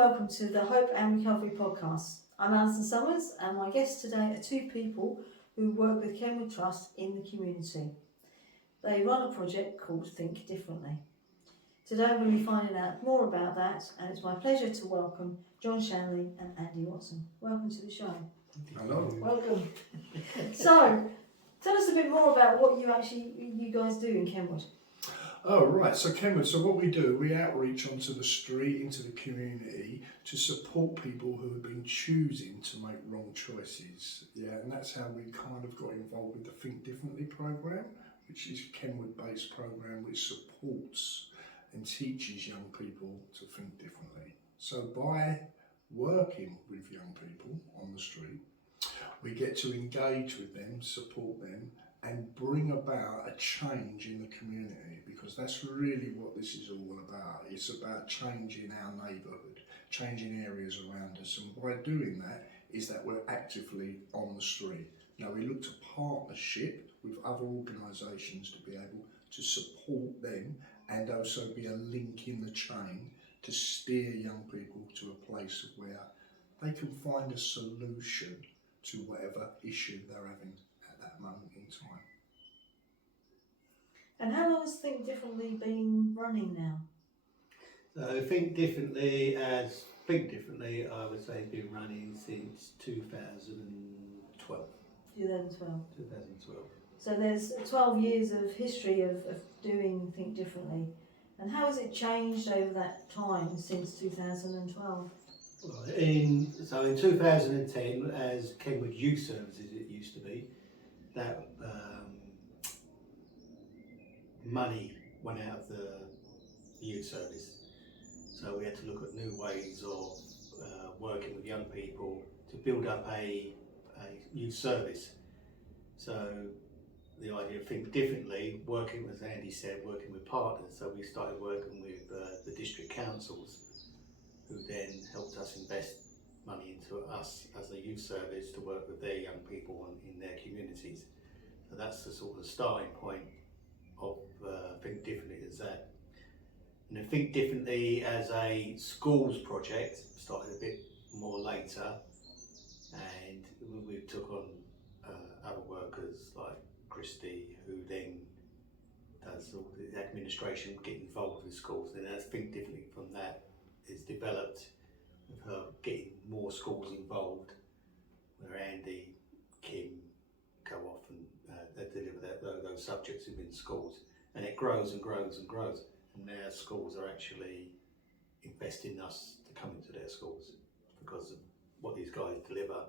welcome to the Hope and Recovery podcast. I'm Allison Summers, and my guests today are two people who work with Kenward Trust in the community. They run a project called Think Differently. Today I'm going to be finding out more about that, and it's my pleasure to welcome John Shanley and Andy Watson. Welcome to the show. Hello. Welcome. So, tell us a bit more about what you guys do in Kenward. Oh, right. So Kenward, so what we do, we outreach onto the street, into the community to support people who have been choosing to make wrong choices. Yeah, and that's how we kind of got involved with the Think Differently programme, which is a Kenward-based programme which supports and teaches young people to think differently. So by working with young people on the street, we get to engage with them, support them, and bring about a change in the community, because that's really what this is all about. It's about changing our neighbourhood, changing areas around us, and by doing that is that we're actively on the street. Now we look to partnership with other organisations to be able to support them and also be a link in the chain to steer young people to a place of where they can find a solution to whatever issue they're having at that moment in time. And how long has Think Differently been running now? So Think Differently, I would say, been running since 2012. 2012. So there's 12 years of history of doing Think Differently. And how has it changed over that time since 2012? In 2010, as Kenward Youth Services it used to be, that money went out of the youth service. So we had to look at new ways of working with young people to build up a youth service. So the idea of Think Differently, working, as Andy said, working with partners. So we started working with the district councils, who then helped us invest money into us as a youth service to work with their young people in their communities. So that's the sort of starting point of Think Differently as that. And then Think Differently as a schools project started a bit more later, and we took on other workers like Christy, who then does all the administration, get involved with schools. And as Think Differently from that is developed, with her getting more schools involved, where Andy, Kim go off and they deliver those subjects within schools, and it grows and grows and grows. And now schools are actually investing in us to come into their schools because of what these guys deliver,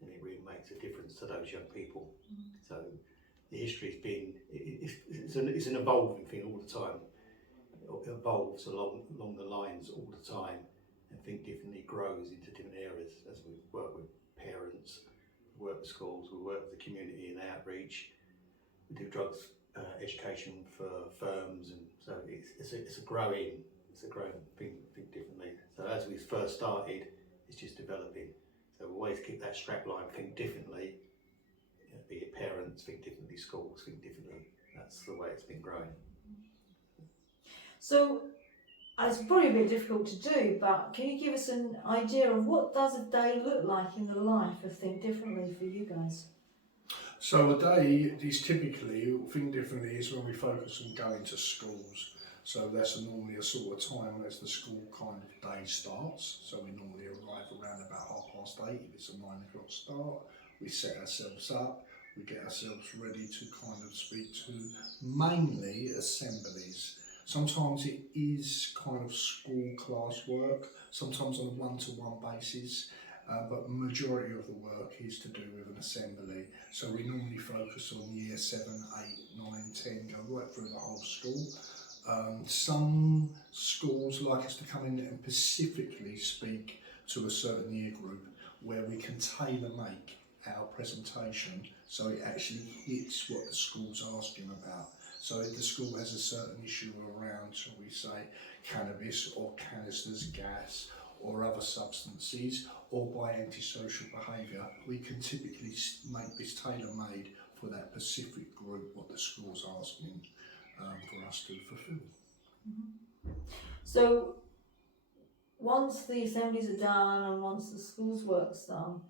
and it really makes a difference to those young people. So the history's been, it's an evolving thing all the time. It evolves along the lines all the time, and Think Differently grows into different areas as we work with parents, we work with schools, we work with the community in outreach, we do drugs education for firms, and so it's a growing Think Differently. So as we first started, it's just developing. So we always keep that strap line, Think Differently, be it parents, Think Differently, schools, Think Differently. That's the way it's been growing. So it's probably a bit difficult to do, but can you give us an idea of what does a day look like in the life of Think Differently for you guys? So a day is typically, Think Differently is when we focus on going to schools. So that's normally a sort of time as the school kind of day starts. So we normally arrive around about 8:30 if it's a 9 o'clock start. We set ourselves up, we get ourselves ready to kind of speak to mainly assemblies. Sometimes it is kind of school class work, sometimes on a one-to-one basis, but the majority of the work is to do with an assembly. So we normally focus on year 7, 8, 9, 10, go right through the whole school. Some schools like us to come in and specifically speak to a certain year group where we can tailor-make our presentation so it actually hits what the school's asking about. So if the school has a certain issue around, shall we say, cannabis or canisters, gas or other substances, or by antisocial behaviour, we can typically make this tailor-made for that specific group, what the school's asking for us to fulfil. So once the assemblies are done and once the school's work's done,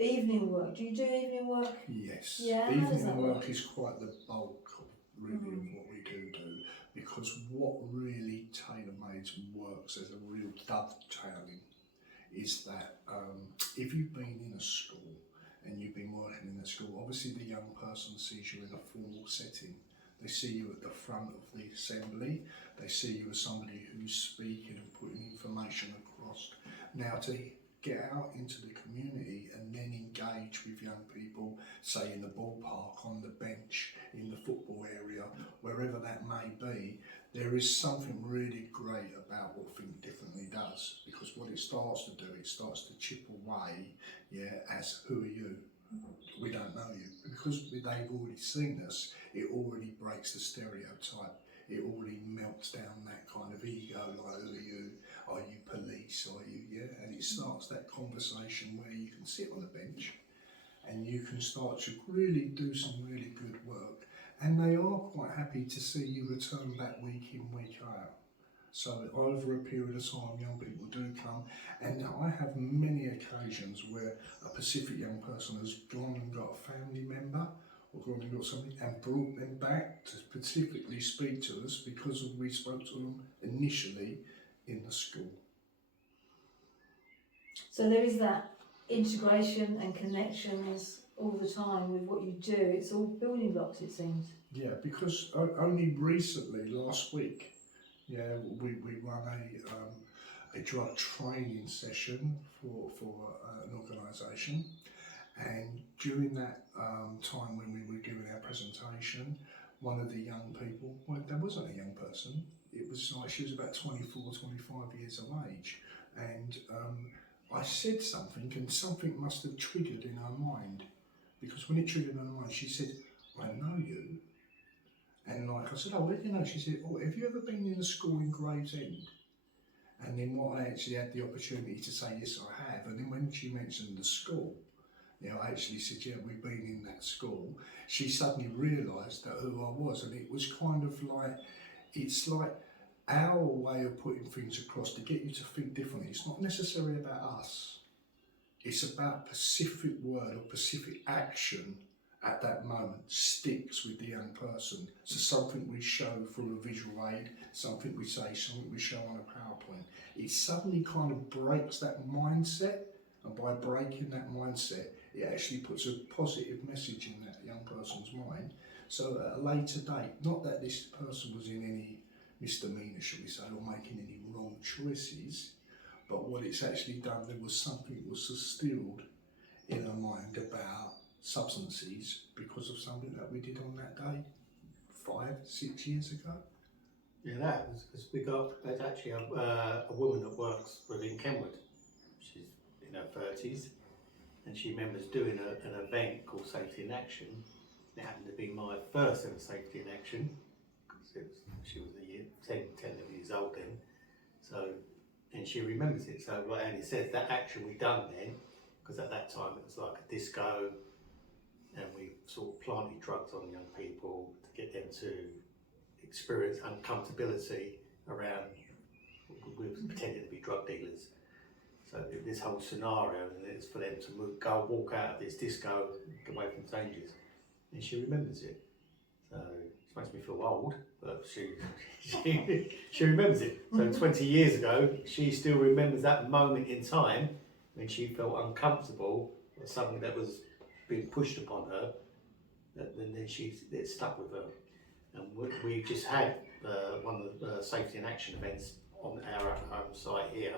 evening work, do you do evening work? Yes. Yeah, how does that Evening work? work is quite the bulk of really of what we do, because what really tailor-made works as a real dovetailing is that if you've been in a school and you've been working in a school, obviously the young person sees you in a formal setting. They see you at the front of the assembly, they see you as somebody who's speaking and putting information across. Now to get out into the community and then engage with young people, say in the ballpark, on the bench, in the football area, wherever that may be, there is something really great about what Think Differently does, because what it starts to do, it starts to chip away, as who are you? We don't know you. Because they've already seen us, it already breaks the stereotype. It already melts down that kind of ego, like who are you? Are you police? Are you, And it starts that conversation where you can sit on a bench and you can start to really do some really good work. And they are quite happy to see you return back week in, week out. So over a period of time, young people do come, and I have many occasions where a Pacific young person has gone and got a family member or gone and got something and brought them back to specifically speak to us because we spoke to them initially in the school. So there is that integration and connections all the time with what you do. It's all building blocks, it seems. Yeah, because only recently, last week, we run a drug training session for an organisation, and during that time when we were giving our presentation, one of the young people, well, there wasn't a young person, it was like she was about 24, 25 years of age, and I said something, and something must have triggered in her mind, because when it triggered in her mind, she said, I know you. And like I said, oh, where do you know? She said, oh, have you ever been in a school in Gravesend? And then what I actually had the opportunity to say, yes, I have. And then when she mentioned the school, I actually said, yeah, we've been in that school. She suddenly realised that who I was. And it was kind of like, it's like our way of putting things across to get you to think differently. It's not necessarily about us. It's about specific word or specific action at that moment sticks with the young person. So something we show through a visual aid, something we say, something we show on a PowerPoint. It suddenly kind of breaks that mindset, and by breaking that mindset, it actually puts a positive message in that young person's mind. So at a later date, not that this person was in any misdemeanour, shall we say, or making any wrong choices, but what it's actually done, there was something that was distilled in her mind about substances because of something that we did on that day 5-6 years ago. Yeah, that was because there's actually a woman that works within Kenward. She's in her 30s, and she remembers doing an event called Safety in Action. It happened to be my first ever Safety in Action, because she was 10 years old then. So, and she remembers it. So, like Annie said, that action we done then, because at that time it was like a disco, and we sort of planted drugs on young people to get them to experience uncomfortability around, we were pretending to be drug dealers. So this whole scenario, and it's for them to walk out of this disco, get away from dangers. And she remembers it. So it makes me feel old, but she remembers it. So 20 years ago, she still remembers that moment in time when she felt uncomfortable with something that was being pushed upon her, and then it stuck with her. And we just had one of the Safety in Action events on our home site here,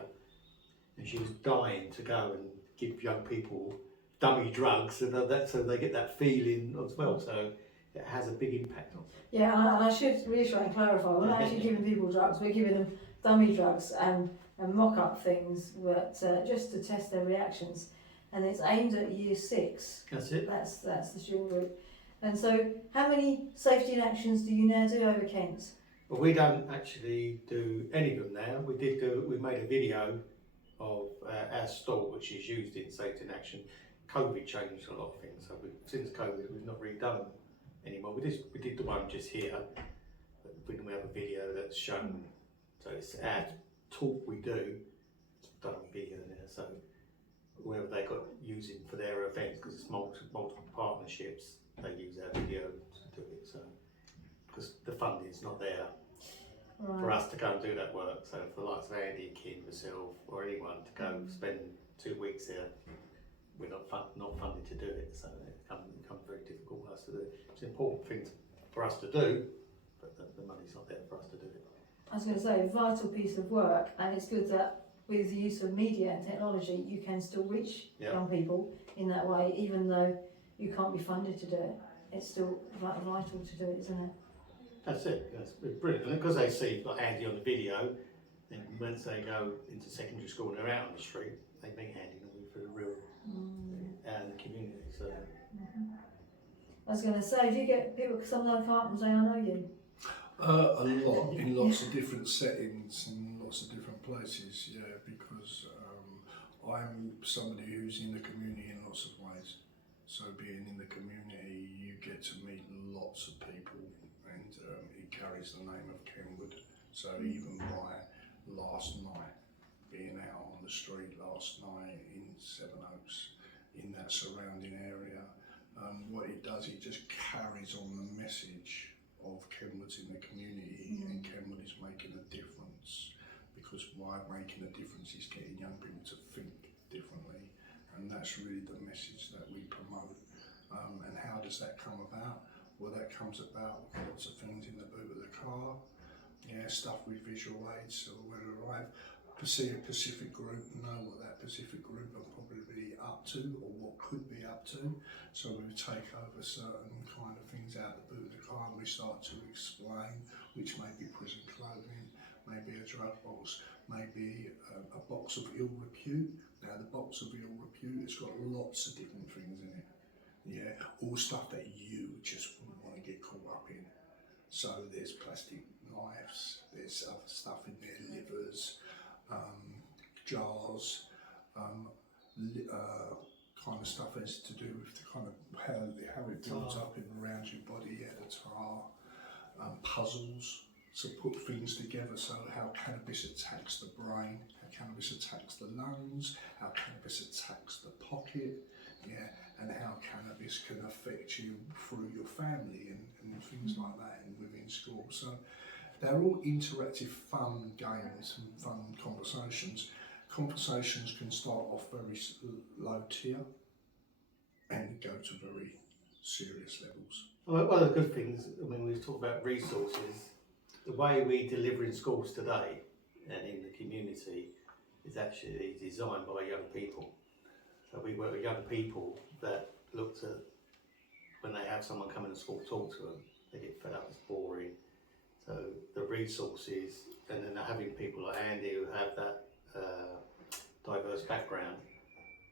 and she was dying to go and give young people dummy drugs, so they get that feeling as well. So it has a big impact on them. Yeah, and I should reiterate and clarify, we're not actually giving people drugs, we're giving them dummy drugs and mock-up things, but just to test their reactions. And it's aimed at year 6. That's it. That's the student group. And so, how many safety in actions do you now do over Kent? Well, we don't actually do any of them now. We made a video of our stall, which is used in Safety in Action. COVID changed a lot of things, so since COVID we've not really done them anymore. We did the one just here, but we have a video that's shown. So it's our talk we do, done on video now. So wherever they got using for their events, because it's multiple partnerships, they use our video to do it. So because the funding's not there for us to go and do that work. So for the likes of Andy, Kim, myself, or anyone to go spend 2 weeks there, we're not funded to do it. So it becomes very difficult for us to do it. It's an important thing for us to do, but the money's not there for us to do it. I was going to say, vital piece of work, and it's good that with the use of media and technology, you can still reach young people in that way, even though you can't be funded to do it. It's still vital to do it, isn't it? That's it. That's brilliant. And because they see like Andy on the video, then once they go into secondary school and they're out on the street, they meet Andy normally for the real out in the community. So. I was going to say, do you get people sometimes come up and say, I know you? A lot, in lots of different settings and lots of different places, yeah, because I'm somebody who's in the community in lots of ways. So being in the community, you get to meet lots of people, and it carries the name of Kenward. So even by last night, being out on the street last night in Sevenoaks, in that surrounding area, what it does, it just carries on the message of Kenward's in the community, and Kenward is making a difference, because by making a difference is getting young people to think differently, and that's really the message that we promote. And how does that come about? Well, that comes about with lots of things in the boot of the car, stuff with visual aids, so when we arrive, see a Pacific group, know what that Pacific group are probably up to, or what could be up to. So we take over certain kind of things out the boot of the car, and we start to explain, which may be prison clothing, maybe a drug box, maybe a box of ill repute. Now the box of ill repute has got lots of different things in it. Yeah, all stuff that you just wouldn't want to get caught up in. So there's plastic knives, there's other stuff in there, livers, jars, kind of stuff has to do with the kind of how it builds up in around your body, the tar, puzzles, to put things together, so how cannabis attacks the brain, how cannabis attacks the lungs, how cannabis attacks the pocket, and how cannabis can affect you through your family and things like that and within school. So they're all interactive, fun games and fun conversations. Conversations can start off very low tier and go to very serious levels. Well, one of the good things, I mean, we've talked about resources. The way we deliver in schools today and in the community is actually designed by young people. So we work with young people that look to, when they have someone come into school talk to them, they get fed up, it's boring. So the resources, and then having people like Andy who have that diverse background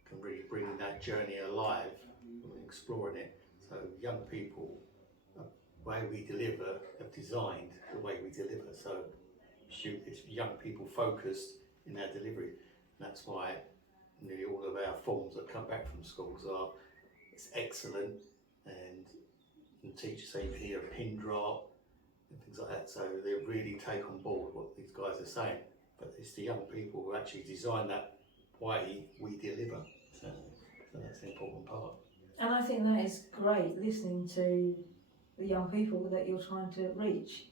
can really bring that journey alive and exploring it. So young people, the way we deliver, have designed the way we deliver. So it's young people focused in our delivery. And that's why nearly all of our forms that come back from schools are, it's excellent, and teachers say you can hear a pin drop and things like that. So they really take on board what these guys are saying. But it's the young people who actually design that way we deliver. So that's the important part. And I think that is great, listening to the young people that you're trying to reach,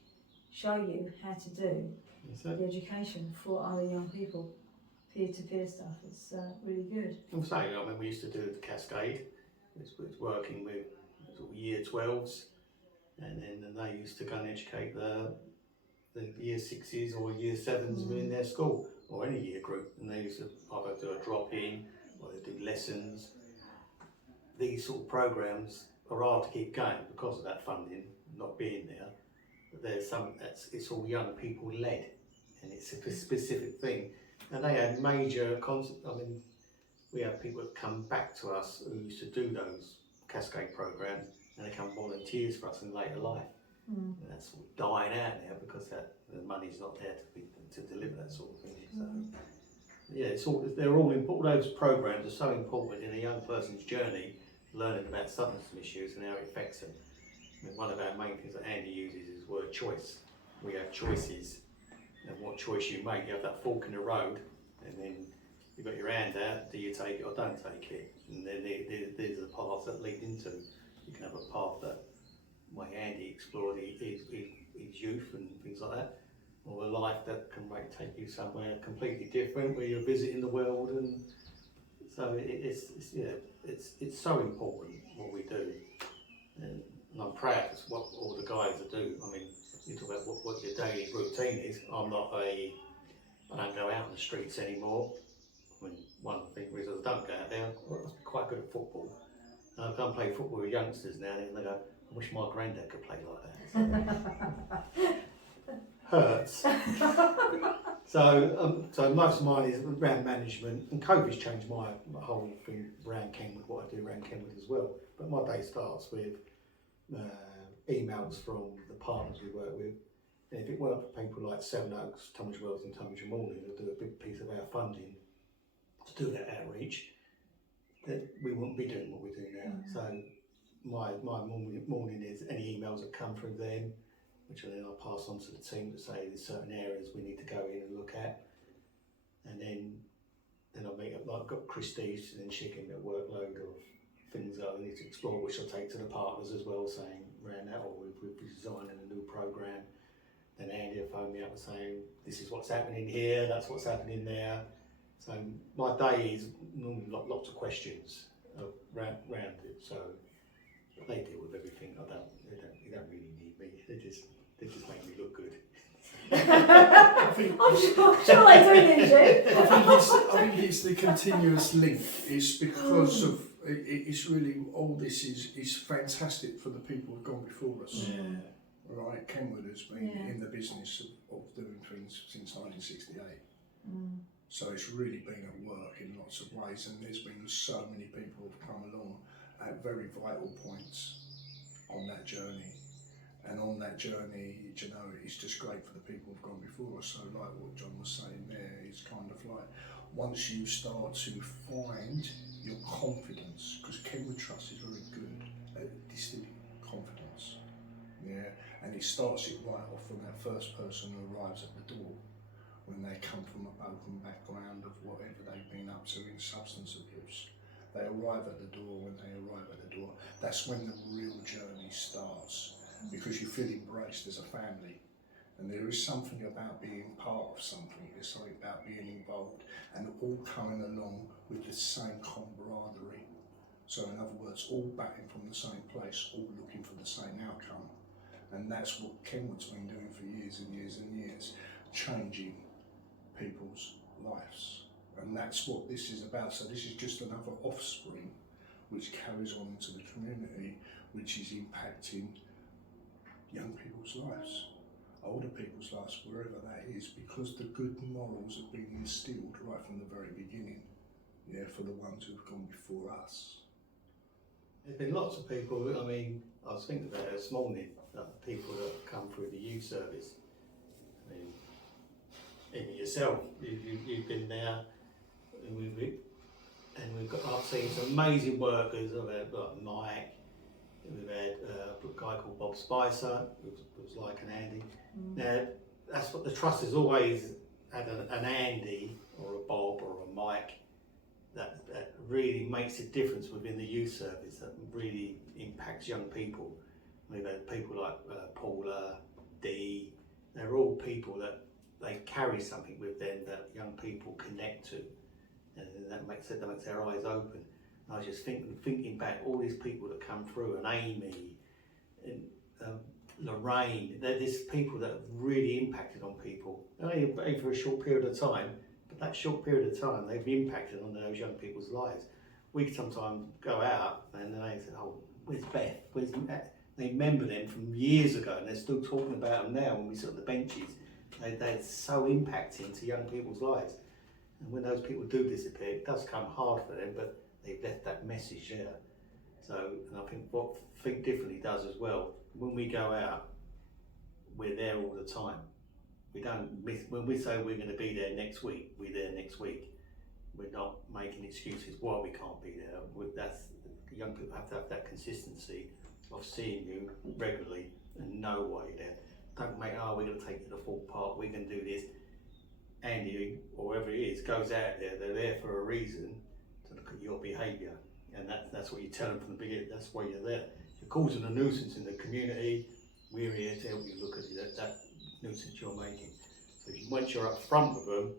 show you how to do the education for other young people, peer-to-peer stuff. It's really good. I'm saying, I mean, we used to do the Cascade, which was working with sort of year 12s, and then they used to go and educate the year 6s or year 7s within their school, or any year group, and they used to either do a drop-in or they do lessons. These sort of programs are hard to keep going because of that funding not being there. But there's some it's all young people led, and it's a specific thing. And they had major I mean, we have people that come back to us who used to do those Cascade programs, and they become volunteers for us in later life. And that's sort of dying out now because the money's not there to deliver that sort of thing. So, yeah, they're all important. Those programs are so important in a young person's journey, learning about substance issues and how it affects them. I mean, one of our main things that Andy uses is the word choice. We have choices, and what choice you make, you have that fork in the road, and then you've got your hand out, do you take it or don't take it? And then there's the paths that lead into. You can have a path that my Andy explored his youth and things like that, or a life that can take you somewhere completely different, where you're visiting the world, and so it's so important what we do, and I'm proud of what all the guys do. I mean, you talk about what your daily routine is. I don't go out in the streets anymore. I mean, one of the things is I don't go out there. I'm quite good at football. I go and play football with youngsters now, and they go, I wish my granddad could play like that. So, hurts. So most of mine is around management, and COVID's changed my whole thing around Kenward, what I do around Kenward as well. But my day starts with emails from the partners we work with. And if it weren't for people like Seven Oaks, Tunbridge Wells and Tunbridge Morning who do a big piece of our funding to do that outreach, that we wouldn't be doing what we do now. So my morning is any emails that come through them, which then I pass on to the team to say there's certain areas we need to go in and look at. And then I meet up, like I've got Christie's, and then she can get a workload of things that I need to explore, which I'll take to the partners as well, saying around that, or we're designing a new programme. Then Andy will phone me up and saying, this is what's happening here, that's what's happening there. So my day is normally lots of questions around it. So they deal with everything. They don't really need me. They just make me look good. I'm sure they do need you. I think it's the continuous link. It's because of it's really all this is fantastic for the people who've gone before us. Yeah. Right, Kenward has been in the business of doing things since 1968. So it's really been at work in lots of ways, and there's been so many people who've come along at very vital points on that journey. And on that journey, you know, it's just great for the people who've gone before us. So like what John was saying there, is kind of like, once you start to find your confidence, because Kenward Trust is very good at distilling confidence. Yeah, and it starts it right off from that first person who arrives at the door, when they come from a broken background of whatever they've been up to in substance abuse. They arrive at the door. When they arrive at the door, that's when the real journey starts, because you feel embraced as a family. And there is something about being part of something, there's something about being involved, and all coming along with the same camaraderie. So in other words, all batting from the same place, all looking for the same outcome. And that's what Kenward's been doing for years and years and years, changing people's lives. And that's what this is about. So this is just another offspring which carries on into the community, which is impacting young people's lives, older people's lives, wherever that is, because the good morals have been instilled right from the very beginning, for the ones who've gone before us. There's been lots of people, I mean, I was thinking about it this morning, that people that have come through the youth service. I mean, even yourself, you've been there, and we've got, I've seen some amazing workers. I've had like Mike, we've had a guy called Bob Spicer, who was like an Andy. Now, that's what the trust has always had, an Andy or a Bob or a Mike that really makes a difference within the youth service, that really impacts young people. We've had people like Paula, Dee. They're all people that they carry something with them that young people connect to, and that makes their eyes open. And I was just thinking back, all these people that come through, and Amy, and Lorraine. There's people that have really impacted on people, only for a short period of time, but that short period of time they've impacted on those young people's lives. We sometimes go out and they say, "Oh, where's Beth? Where's Matt?" They remember them from years ago, and they're still talking about them now when we sit on the benches. They're so impacting to young people's lives. And when those people do disappear, it does come hard for them, but they've left that message there. So, and I think what Think Differently does as well, when we go out, we're there all the time. We don't miss, when we say we're going to be there next week, we're there next week. We're not making excuses why we can't be there. Young people have to have that consistency of seeing you regularly and know why you're there. Don't make, we're going to take you to the Fort Park, we're going to do this. Andy or whoever it is goes out there, they're there for a reason to look at your behaviour, and that's what you tell them from the beginning. That's why you're there. If you're causing a nuisance in the community, we're here to help you look at that nuisance you're making. So once you're up front with them,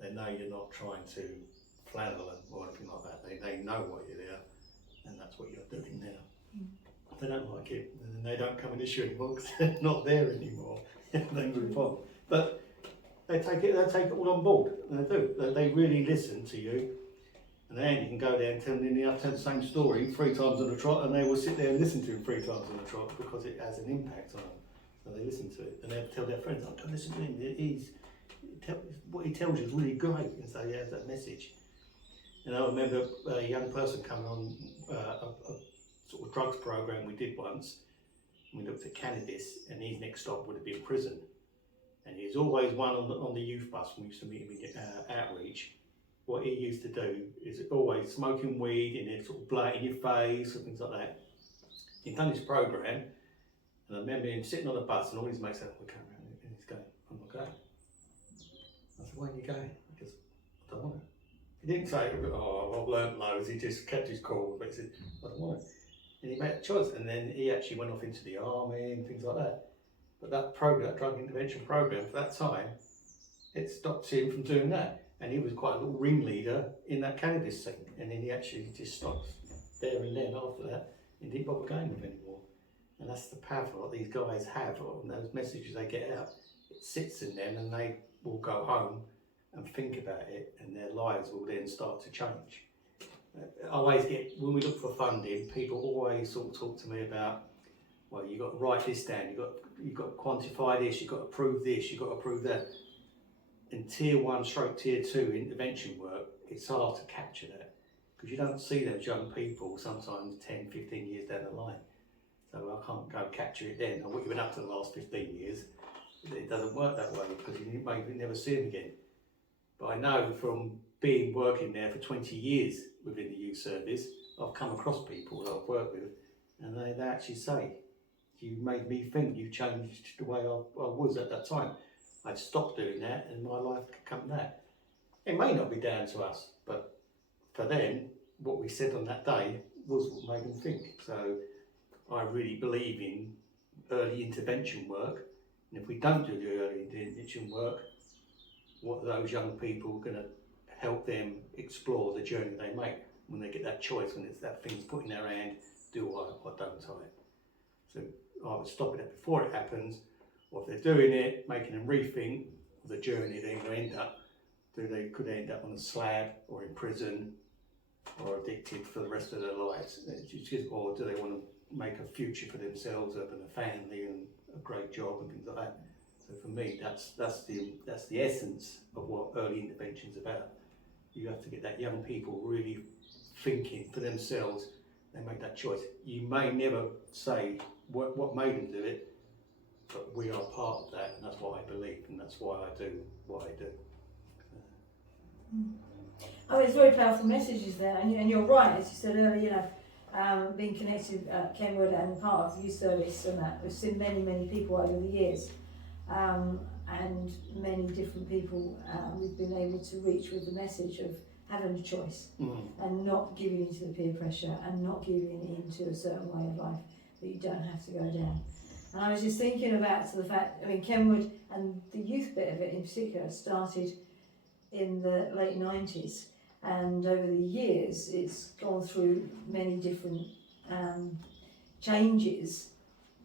they know you're not trying to flatter them or anything like that. They know why you're there, and that's what you're doing now. If they don't like it, then they don't come and issue anymore because they're not there anymore. They move on. But they take it all on board. And they do. They really listen to you. And then you can go there and tell the same story 3 times on the trot, and they will sit there and listen to him 3 times on the trot because it has an impact on them. So they listen to it, and they tell their friends, "Oh, don't listen to him. What he tells you is really great." And so he has that message. And I remember a young person coming on a sort of drugs program we did once. We looked at cannabis, and his next stop would have been prison. And he was always one on the youth bus when we used to meet him in outreach. What he used to do is always smoking weed and then sort of blow it in your face and things like that. He'd done his program, and I remember him sitting on the bus, and all his mates said, "We're coming around," and he's going, "I'm not going." I said, "Why are you going?" He goes, "I don't want it." He didn't say, "Oh, I've learnt loads." He just kept his cool, but he said, "I don't want it." And he made a choice, and then he actually went off into the army and things like that. But that program, that drug intervention program, for that time, it stopped him from doing that. And he was quite a little ringleader in that cannabis scene. And then he actually just stopped there and then after that, and didn't bother going with anymore. And that's the power that these guys have, or those messages they get out. It sits in them, and they will go home and think about it, and their lives will then start to change. I always get, when we look for funding, people always sort of talk to me about, well, you've got to write this down, you've got to quantify this, you've got to prove this, you've got to prove that. In tier 1 / tier 2 intervention work, it's hard to capture that because you don't see those young people sometimes 10, 15 years down the line. So I can't go capture it then. Or what you've been up to the last 15 years, it doesn't work that way because you may never see them again. But I know from working there for 20 years within the youth service, I've come across people that I've worked with, and they actually say, "You made me think, you changed the way I was at that time. I'd stopped doing that and my life could come that." It may not be down to us, but for them, what we said on that day was what made them think. So I really believe in early intervention work, and if we don't do the early intervention work, what are those young people going to help them explore the journey they make when they get that choice, when it's that thing's put in their hand, do I or don't I? So I would stop it before it happens, or if they're doing it, making them rethink the journey they're going to end up. Could they end up on a slab or in prison or addicted for the rest of their lives? Or do they want to make a future for themselves, open a family and a great job and things like that? So for me, that's the essence of what early intervention is about. You have to get that young people really thinking for themselves. They make that choice. You may never say what made them do it, but we are part of that, and that's what I believe, and that's why I do what I do. Oh, it's very powerful messages there, and you're right, as you said earlier, being connected at Kenward and part of the youth service and that, we've seen many people over the years, and many different people we've been able to reach with the message of having a choice and not giving into the peer pressure and not giving into a certain way of life that you don't have to go down. And I was just thinking about the fact, Kenward and the youth bit of it in particular started in the late 90s, and over the years it's gone through many different changes,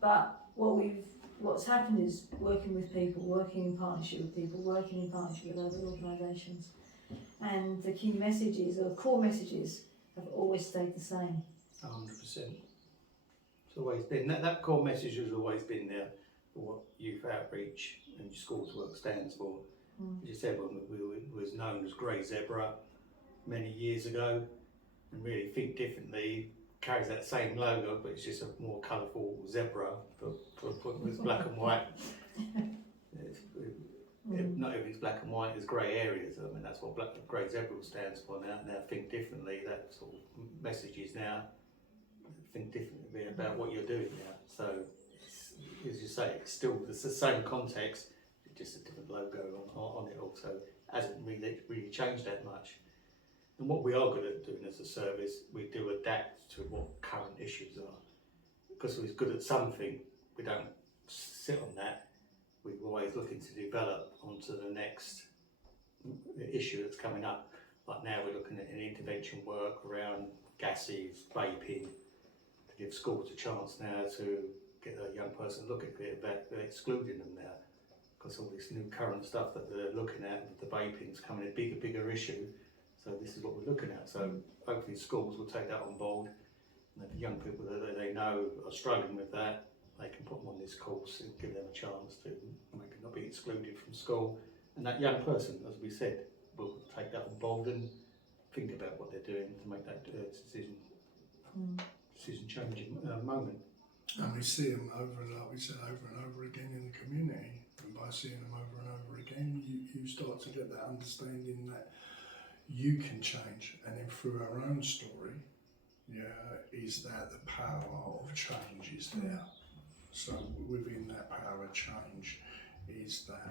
but what's happened is working with people, working in partnership with people, working in partnership with other organisations, and the key messages or core messages have always stayed the same. 100%. It's always been that core message has always been there for what youth outreach and schools work stands for. As you said, when we was known as Grey Zebra many years ago, and really think differently, carries that same logo, but it's just a more colourful zebra with black and white. Not everything's black and white, there's grey areas. That's what Grey Zebra stands for now. Now think differently, that sort of message is now think differently about what you're doing now. So, as you say, it's the same context, just a different logo on it all, so it hasn't really changed that much. And what we are good at doing as a service, we do adapt to what current issues are. Because we're good at something, we don't sit on that. We're always looking to develop onto the next issue that's coming up. Like now we're looking at an intervention work around gases, vaping, to give schools a chance now to get a young person to look at it, about excluding them now. Because all this new current stuff that they're looking at, with the vaping's coming a bigger issue. So this is what we're looking at. So hopefully schools will take that on board. And the young people that they know are struggling with that, they can put them on this course and give them a chance to maybe not be excluded from school. And that young person, as we said, will take that on board and think about what they're doing to make that decision changing moment. And we see them over and like we said, over and over again in the community. And by seeing them over and over again, you start to get that understanding that you can change. And then through our own story, is that the power of change is there. So within that power of change is that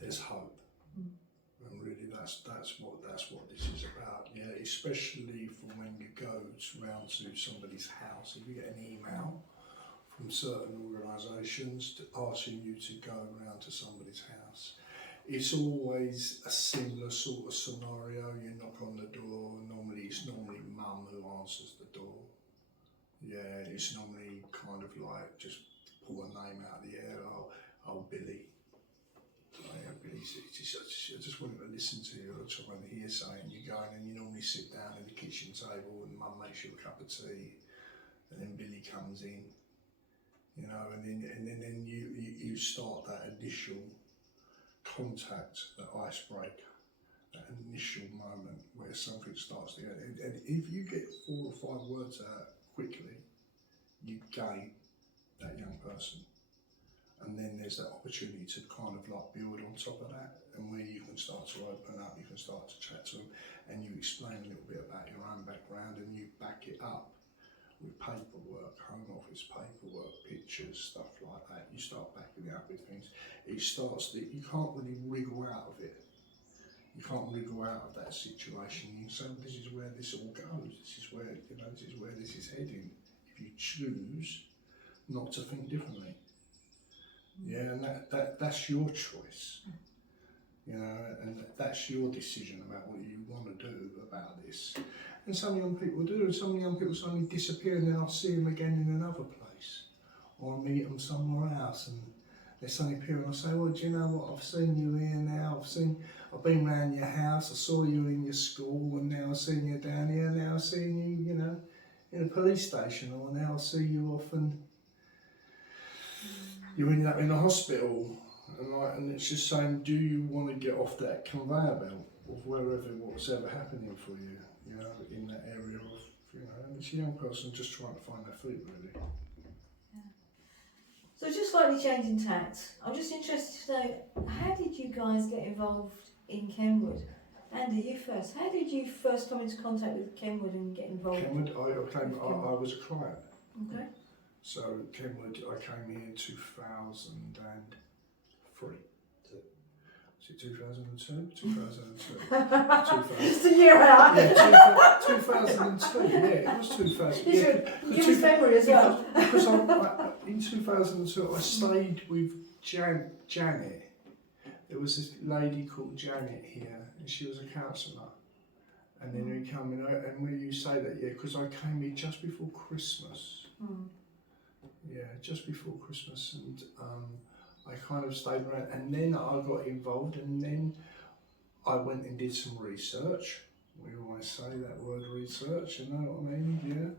there's hope. And really that's what this is about. Yeah, especially from when you go round to somebody's house. If you get an email from certain organisations asking you to go around to somebody's house, it's always a similar sort of scenario. You knock on the door, it's normally mum who answers the door. Yeah, it's normally kind of like just pull a name out of the air. Oh Billy. Billy, I just wanted to listen to you. I just want to hear something. You go in and you normally sit down at the kitchen table and mum makes you a cup of tea, and then Billy comes in, and then you start that initial contact, that icebreaker, that initial moment where something starts to go. And if you get 4 or 5 words out quickly, you gain that young person. And then there's that opportunity to kind of like build on top of that, and where you can start to open up, you can start to chat to them, and you explain a little bit about your own background, and you back it up with paperwork, home office paperwork, pictures, stuff like that. You start backing it up with things. It starts that you can't really wriggle out of it. You can't wriggle out of that situation. You say, well, this is where this all goes. This is where this is heading. If you choose not to think differently. Yeah, and that's your choice, and that's your decision about what you want to do about this. And some young people do, and some young people suddenly disappear, and then I'll see them again in another place, or I'll meet them somewhere else, and they suddenly appear, and I say, well, do you know what? I've seen you here now. I've been round your house. I saw you in your school, and now I've seen you down here. Now I've seen you, in a police station, or now I see you often. You end up in a hospital, and it's just saying, do you want to get off that conveyor belt of what's ever happening for you, in that area of, and it's a young person just trying to find their feet, really. Yeah. So just slightly changing tact, I'm just interested to know, how did you guys get involved in Kenward? Andy, you first. How did you first come into contact with Kenward and get involved? Kenward, I was a client. Okay. So Kenward, I came here in 2003. Was it 2002? 2002. Just a year out. Yeah, 2002. Yeah, it was 2000. You give us memory as well. Because in 2002, I stayed with Janet. There was this lady called Janet here, and she was a counsellor. And then we come in, and when you say that, because I came here just before Christmas. Yeah, just before Christmas, and I kind of stayed around, and then I got involved, and then I went and did some research. We always say that word, research, you know what I mean?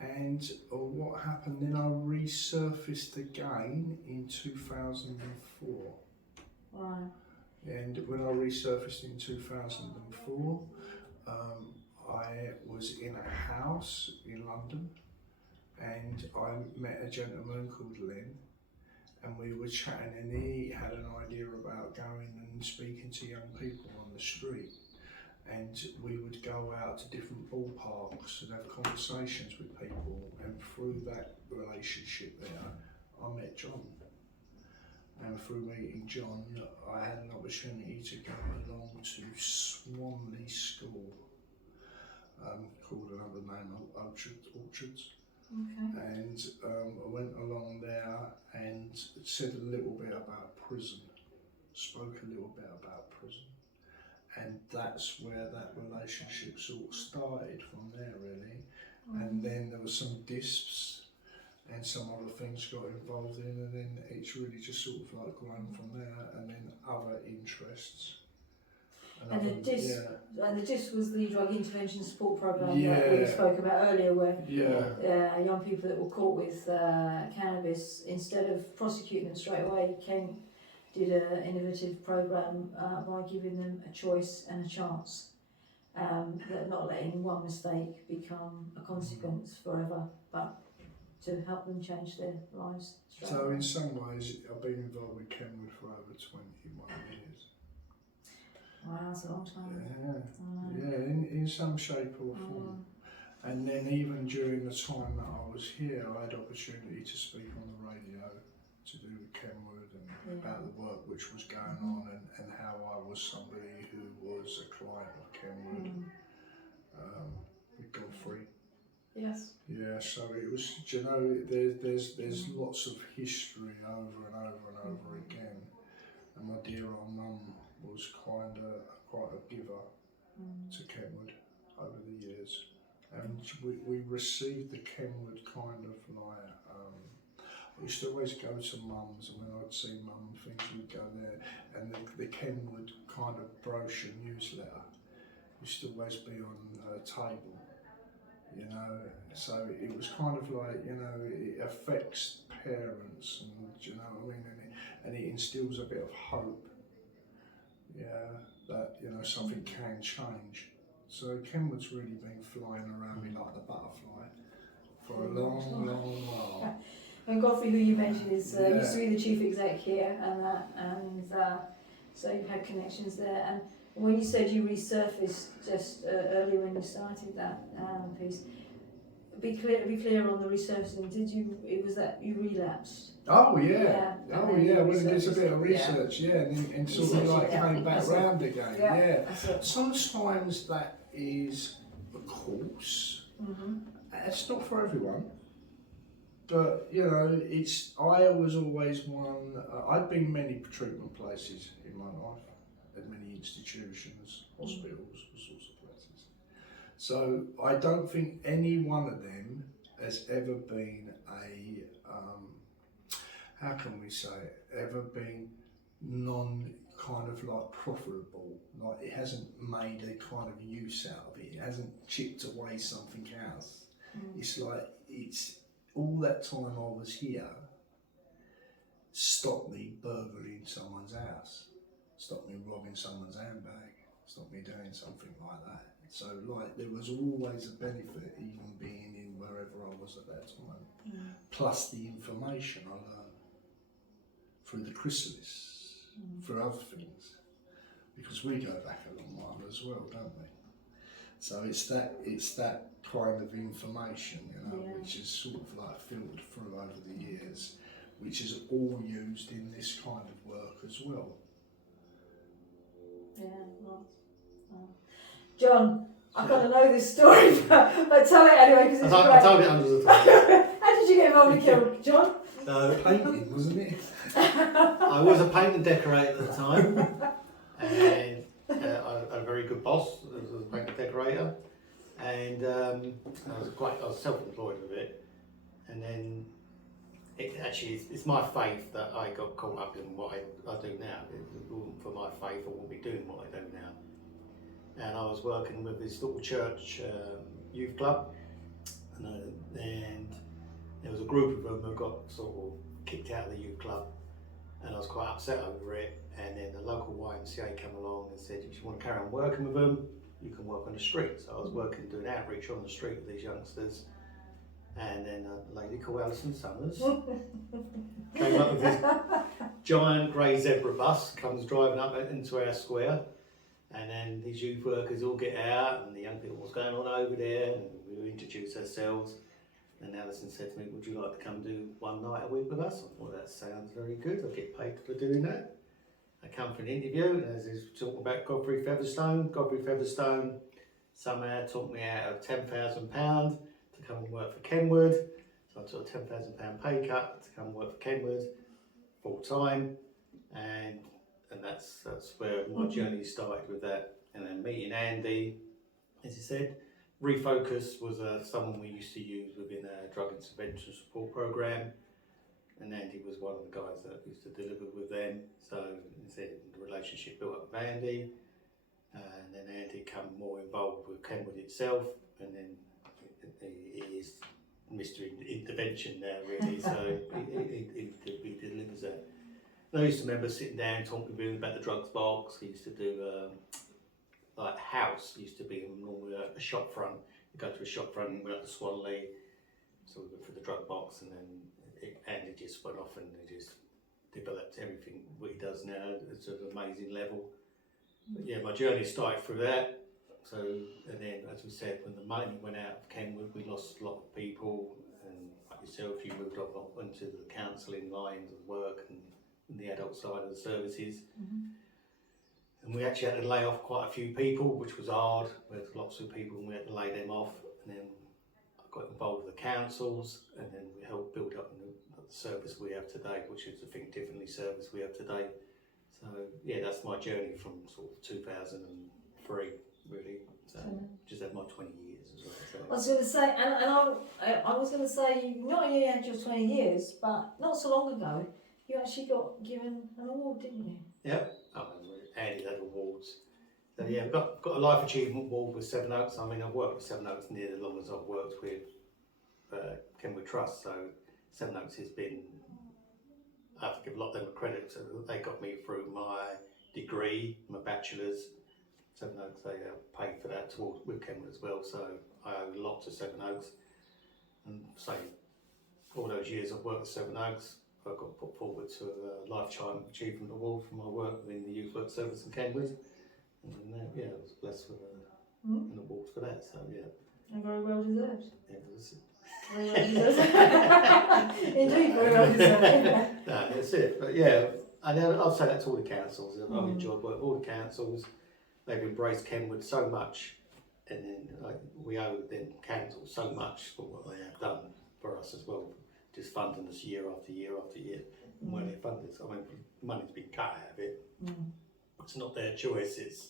Yeah. And what happened then, I resurfaced again in 2004. Wow. And when I resurfaced in 2004, I was in a house in London, and I met a gentleman called Len, and we were chatting, and he had an idea about going and speaking to young people on the street, and we would go out to different ballparks and have conversations with people, and through that relationship there I met John, and through meeting John, I had an opportunity to go along to Swanley School, called another name, Orchards. Okay. And I went along there and said a little bit about prison, spoke a little bit about prison, and that's where that relationship sort of started from there, really. And then there was some disps and some other things got involved in, and then it's really just sort of like grown from there, and then other interests. And the DIS, yeah. and the DIS was the drug intervention support program that Yeah. we spoke about earlier, where Yeah. young people that were caught with cannabis, instead of prosecuting them straight away, Ken did an innovative program by giving them a choice and a chance, that not letting one mistake become a consequence forever, but to help them change their lives straight So away. in some ways, I've been involved with Kenward for over 21 years. Wow, that's a long time. Yeah, in some shape or form. And then even during the time that I was here, I had opportunity to speak on the radio to do with Kenward and about the work which was going on, and how I was somebody who was a client of Kenward with Godfrey. Yes. Yeah, so it was, you know, there's lots of history over and over and over again. And my dear old mum was quite a giver to Kenward over the years. And we received the Kenward kind of like, I used to always go to mum's, and when I'd see mum things, we'd go there, and the Kenward kind of brochure newsletter used to always be on a table, you know, so it was kind of like, you know, it affects parents, and you know what I mean, and it instills a bit of hope, yeah, that, you know, something can change. So Kenward's really been flying around me like the butterfly for a long while. And Godfrey, who you mentioned, is used to be the chief exec here, and so you've had connections there. And when you said you resurfaced just earlier when you started that piece, be clear on the resurfacing. Did you? It was that you relapsed. Oh yeah. Oh yeah. When it gets a bit of Yeah. research, and sort of like came back round again. Yeah. That's it. Sometimes that is a course. It's not for everyone. But you know, I was always one. I'd been many treatment places in my life, at many institutions, hospitals, all sorts of places. So I don't think any one of them has ever been how can we say it, ever been kind of like profitable. Like it hasn't made a kind of use out of it. It hasn't chipped away something else. It's like all that time I was here stopped me burglaring someone's house, stopped me robbing someone's handbag, stopped me doing something like that. So like there was always a benefit even being in wherever I was at that time, plus the information I learned through the chrysalis, through other things, because we go back a long while as well, don't we? So it's that kind of information, you know, which is sort of like filtered through over the years, which is all used in this kind of work as well. Yeah, well. John, I kind of know this story, but tell it anyway because it's great. I told it hundreds of times. How did you get involved in Kenward, John? Painting, wasn't it? I was a paint and decorator at the time, and I had a very good boss who was a paint and decorator, and I was self-employed with it, and then it's my faith that I got caught up in what I do now. If it wasn't for my faith, I wouldn't be doing what I do now. And I was working with this little church youth club, and there was a group of them who got sort of kicked out of the youth club, and I was quite upset over it. And then the local YMCA came along and said, if you want to carry on working with them, you can work on the street. So I was doing outreach on the street with these youngsters, and then a lady called Allison Summers came up with this giant grey zebra bus, comes driving up into our square, and then these youth workers all get out, and the young people, what's going on over there, and we introduce ourselves. And Allison said to me, would you like to come do one night a week with us? I thought, that sounds very good. I get paid for doing that. I come for an interview, and as he's talking about Godfrey Featherstone somehow took me out of £10,000 to come and work for Kenward. So I took a £10,000 pay cut to come and work for Kenward full time, and that's where my journey started with that. And then meeting Andy, as he said, Refocus was someone we used to use within our drug intervention support program, and Andy was one of the guys that used to deliver with them. So as I said, the relationship built up with Andy, and then Andy became more involved with Kenwood itself, and then he is Mr. Intervention now, really. So he delivers that. And I used to remember sitting down talking with him about the drugs box. He used to do like House used to be normally a shop front. You go to a shop front and went up to Swanley, so we went for the drug box, and then Andy just went off and he just developed everything what he does now at an amazing level. But yeah, my journey started through that. So, and then as we said, when the money went out of Kenwood, we lost a lot of people, and like yourself, you moved up into the counselling lines of work and the adult side of the services. And we actually had to lay off quite a few people, which was hard. We had lots of people and we had to lay them off. And then I got involved with the councils, and then we helped build up the service we have today, which is the Think Differently service we have today. So yeah, that's my journey from sort of 2003, really. So just had my 20 years as well. So. I was going to say, and I was going to say, not only had your 20 years, but not so long ago, you actually got given an award, didn't you? Yep. Andy had awards. So yeah, I've got a Life Achievement Award with Seven Oaks. I mean, I've worked with Seven Oaks nearly as long as I've worked with Kenward Trust. So Seven Oaks has been, I have to give a lot of them a credit. So they got me through my degree, my bachelor's. Seven Oaks, they paid for that towards with Kenward as well. So I owe a lot to Seven Oaks. And so all those years I've worked with Seven Oaks, I got put forward to a Lifetime Achievement Award for my work within the Youth Work Service in Kenward. And yeah, I was blessed with an award for that, so yeah. And very well deserved. Yeah, it was. Very well deserved. Indeed, very well deserved. No, that's it. But yeah, and I'll say that to all the councils. I've enjoyed working with all the councils. They've embraced Kenward so much, and then we owe them councils so much for what they have done for us as well. Just funding us year after year after year. And when they fund us, I mean, money's been cut out of it. It's not their choice, it's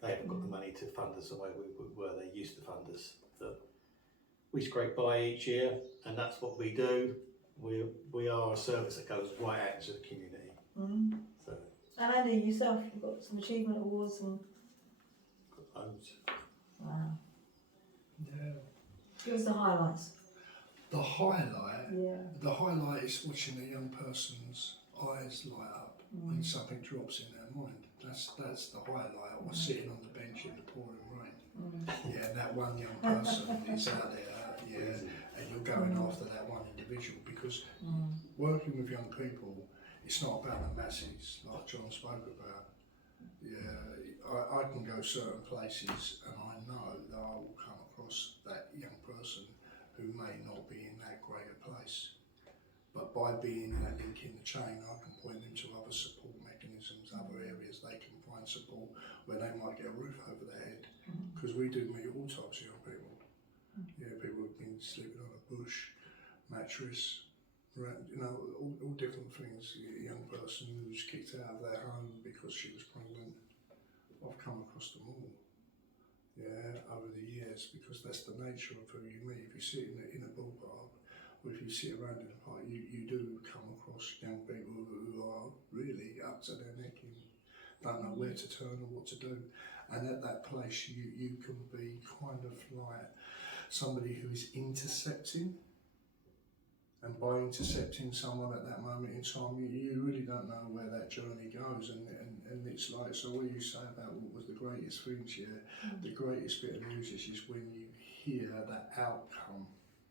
they haven't got the money to fund us the way where they used to fund us. But we scrape by each year, and that's what we do. We are a service that goes right out into the community. So. And Andy, yourself, you've got some achievement awards and... Got loads. Wow. Yeah. Give us the highlights. The highlight, Yeah. the highlight is watching a young person's eyes light up when something drops in their mind. That's the highlight. Or sitting on the bench in the pouring rain. Yeah, that one young person is out there, yeah, and you're going after that one individual, because working with young people, it's not about the masses like John spoke about. Yeah, I can go certain places and I know that I will come across that young person who may not be in that greater place. But by being that link in the chain, I can point them to other support mechanisms, other areas they can find support where they might get a roof over their head. Because we do meet all types of young people. Yeah, people who've been sleeping on a bush, mattress, you know, all different things. A young person who's kicked out of their home because she was pregnant. I've come across them all. Yeah, over the years, because that's the nature of who you meet. If you sit in a ballpark, or if you sit around in a park, you do come across young people who are really up to their neck and don't know where to turn or what to do. And at that place, you can be kind of like somebody who is intercepting. And by intercepting someone at that moment in time, you really don't know where that journey goes. And it's like, so what you say about what was the greatest things here, the greatest bit of news is when you hear that outcome,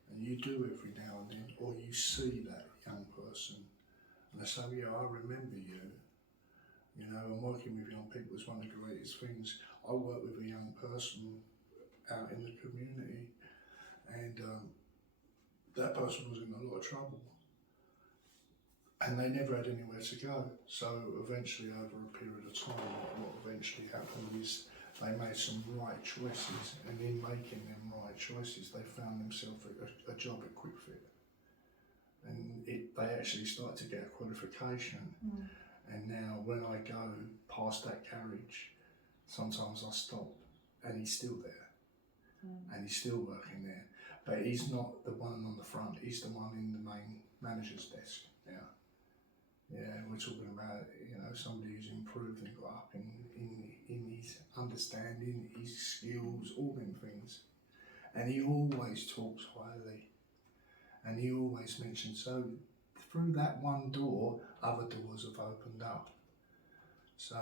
and you do every now and then, or you see that young person, and they say, yeah, I remember you. You know, and working with young people is one of the greatest things. I work with a young person out in the community, and that person was in a lot of trouble. And they never had anywhere to go. So eventually, over a period of time, what eventually happened is they made some right choices, and in making them right choices, they found themselves a job at QuickFit. And they actually started to get a qualification. And now when I go past that garage, sometimes I stop and he's still there. And he's still working there. But he's not the one on the front, he's the one in the main manager's desk now. Yeah, we're talking about, somebody who's improved and got up in his understanding, his skills, all them things. And he always talks highly. And he always mentions, so through that one door, other doors have opened up. So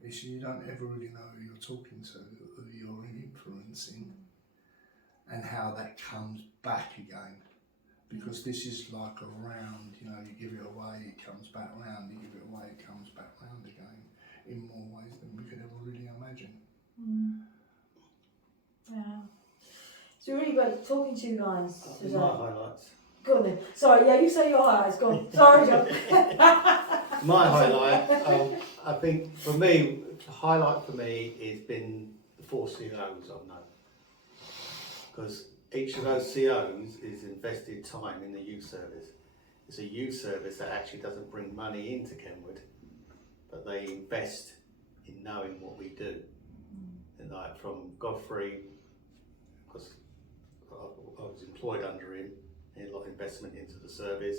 you don't ever really know who you're talking to, who you're influencing, and how that comes back again. Because this is like a round, you give it away, it comes back round, you give it away, it comes back round again, in more ways than we could ever really imagine. Yeah. So really great talking to you guys today. My highlights. Go on then. Sorry, yeah, you say your highlights, go on. Sorry, John. My highlight, I think for me, the highlight for me has been the 4 COs I've known. Because each of those COs is invested time in the youth service. It's a youth service that actually doesn't bring money into Kenward, but they invest in knowing what we do. And like from Godfrey, because I was employed under him, he had a lot of investment into the service.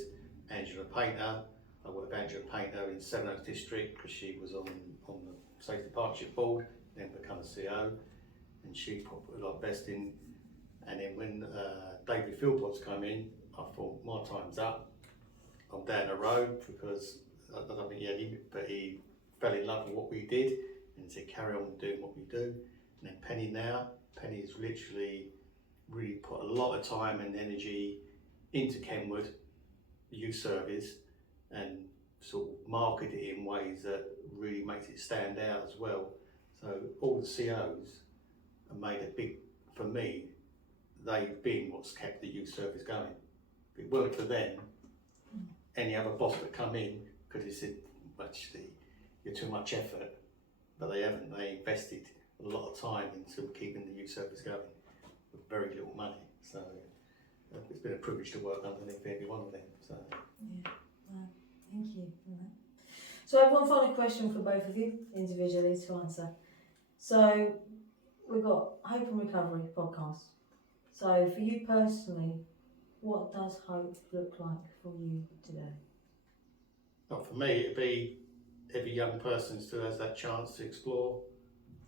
Angela Painter, I worked with Angela Painter in Seven Oaks District because she was on the Safety Partnership Board, then become a CO, and she put a lot of best in. And then when David Philpott's come in, I thought my time's up. I'm down the road because I don't think he had him, but he fell in love with what we did and said carry on doing what we do. And then Penny's literally really put a lot of time and energy into Kenward youth service and sort of marketed it in ways that really makes it stand out as well. So all the COs have made a big, for me, they've been what's kept the youth service going. If it weren't for them, any other boss that come in could have said, actually, you're too much effort, but they haven't. They invested a lot of time into keeping the youth service going with very little money. So it's been a privilege to work underneath every one of them. So. Yeah, thank you. So I have one final question for both of you individually to answer. So we've got Hope and Recovery podcast. So for you personally, what does hope look like for you today? Well, for me, it'd be every young person still has that chance to explore.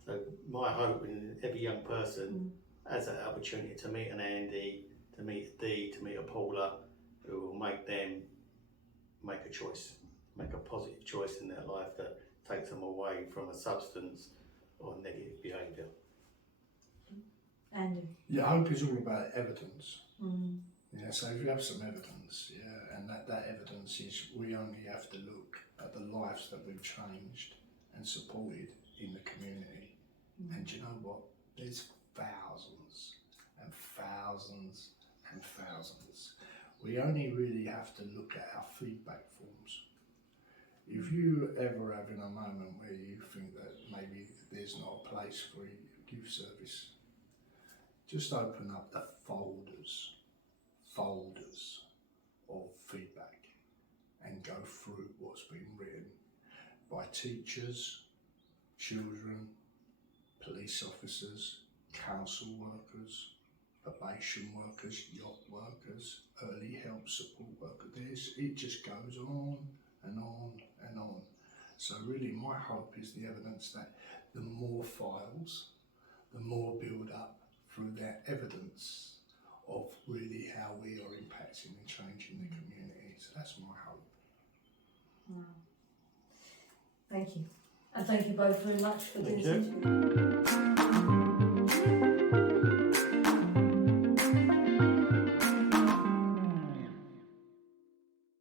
So my hope in every young person has that opportunity to meet an Andy, to meet a Dee, to meet a Paula, who will make them make a choice, make a positive choice in their life that takes them away from a substance or negative behaviour. Andy? Yeah, hope is all about evidence. Yeah, so if you have some evidence, and that evidence is we only have to look at the lives that we've changed and supported in the community. And you know what? There's thousands and thousands and thousands. We only really have to look at our feedback forms. If you ever having a moment where you think that maybe there's not a place for youth service, just open up the folders of feedback and go through what's been written by teachers, children, police officers, council workers, probation workers, yacht workers, early help support workers. It just goes on and on and on. So really my hope is the evidence that the more files, the more build up through that evidence of really how we are impacting and changing the community. So that's my hope. Wow. Thank you. And thank you both very much for doing Thank this interview.